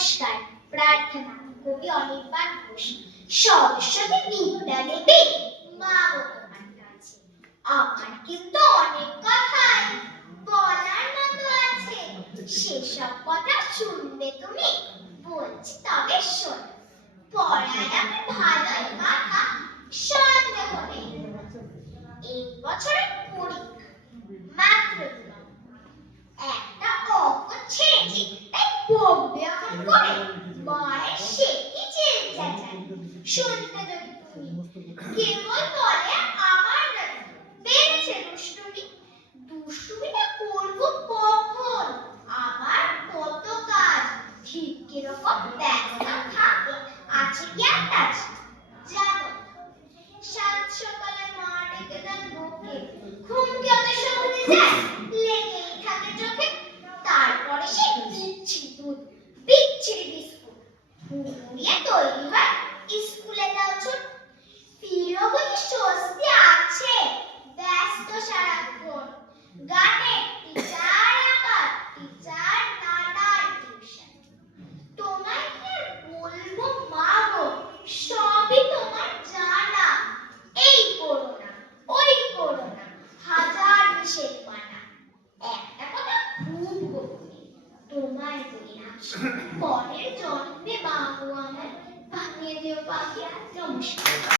নমস্কার। প্রার্থনা কবি অনির্বাণ ঘোষ। সরস্বতী বিদ্যা দেবী মা গো তোমার কাছে আমার কিন্তু অনেক কথাই বলার মতো আছে। সেসব কথা শুনবে তুমি? বলছি তবে শোনো। পড়ায় আমি ভালোই মাথা, সন্দেহ নেই। এই বছরের পরীক্ষা মাত্র দিলাম, একটা অঙ্ক ছেড়েছি, তাই বকবে অমন করে। মায়ের সে কি চেঁচাই শুনতে যদি তুমি। কেবল বলে আমার নাকি বেড়েছে দুষ্টুমি। দুষ্টুমিটা করবো কখন? আমার কত কাজ, ঠিক কিরকম ব্যস্ত থাকি, আছে কি আন্দাজ? জানো সাত সকালে মা ডেকে দেন বউকে, ঘুম কি অত সহজে যায়? লেগেই থাকে চোখে। তারপরে সে বিচ্ছিরি দুধ, বিচ্ছিরি বিস্কুট, হুড়মুড়িয়ে তৈরি হয় স্কুলে যাও ছুট। ফিরো বলি স্বস্তি আছে, ব্যস্ত সারাক্ষণ। গানে টিচার আঁকার, টিচার নানান টিউশন। তোমায় কি আর বলবো মা গো, সবই তোমার জানা। এই করো না, ওই করো না, হাজার নিষেধ মানা। একটা কথা খুব গোপনে তোমায় বলি না, পরের জন্মে মা গো আমায় ভাঙিয়ে দিও পাখি। নমস্কার।